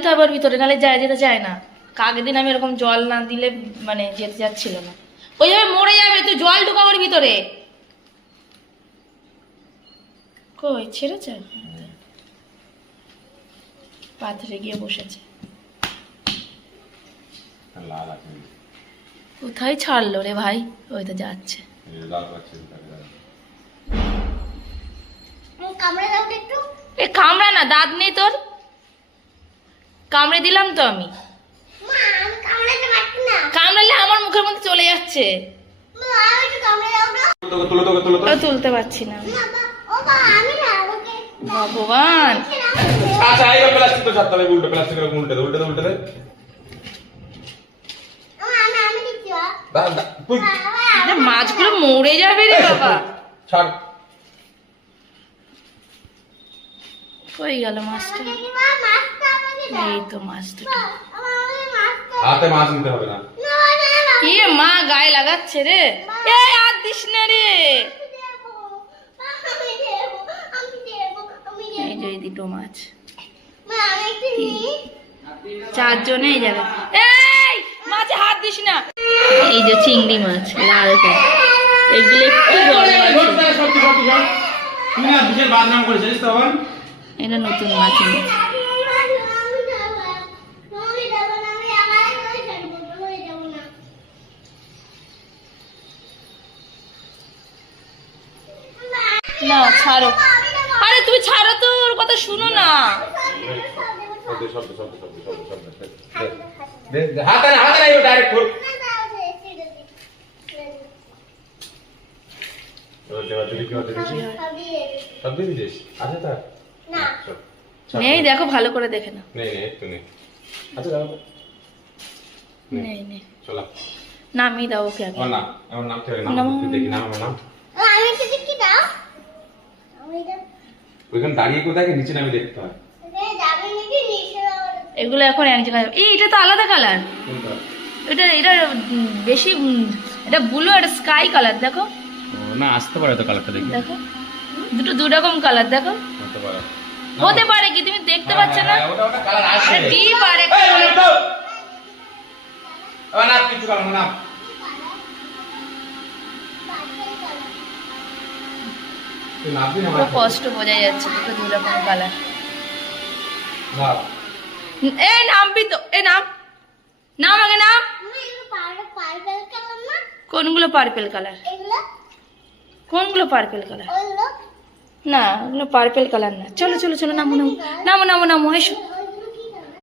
দিতে হবে ওর ভিতরে, নাহলে যেতে চায় না। আগের দিন আমি এরকম জল না দিলে মানে যেতে যাচ্ছিল না, ওইভাবে মরে যাবে। তুই জল ঢুকা ওর ভিতরে। কই ছেড়েছে? পাথরে গিয়ে বসেছে। কোথায় ছাড়লো রে ভাই? ওই তো যাচ্ছে। এ কামড়া না, দাঁত নেই তোর? কামড়ে দিলাম তো আমি। কামড়ালে আমার মুখের মধ্যে চলে যাচ্ছে। তুলতে পারছি না ভগবান। মাছগুলো মরে যাবে রে বাবা। কই গেল মাছটা? এই তো মাছ দুটো। হাতে মাছ নিতে হবে না। এ মা গায়ে লাগাচ্ছে রে। এই হাত দিস না রে। এই যে দুটো মাছ, চারজনেই যাবে। এই মাছে হাত দিস না। এই যে চিংড়ি মাছ লাল কালার, এগুলো একটু বড় আছে। এটা নতুন মাছ। না ছাড়ো, আরে তুমি ছাড়ো তো, ওর কথা শুনো না। নেই, দেখো ভালো করে দেখে না। নেই নেই, নামিয়ে দাও ওকে আগে। দাঁড়িয়ে কোথায় নিচে নামে দেখতে হয়। এগুলো এখন এক জায়গায়। এই এটা তো আলাদা কালার। এটা এটা বেশি, এটা ব্লু আর স্কাই কালার। দেখো না, আসতে পারে তো কালারটা দেখি। দেখো দুটো দুই রকম কালার। দেখো হতে পারে কি, তুমি দেখতে পাচ্ছ না? ডিপ আর কষ্ট বোঝা যাচ্ছে। দুটো দুই রকম কালার। এই নামবি তো, এই নাম নাম আগে নাম। কোনগুলো পার্পেল কালার? কোনগুলো পার্পেল কালার? না ওগুলো পার্পেল কালার না। চলো চলো চলো, নামো নামো নামো নামো নামো, এসো।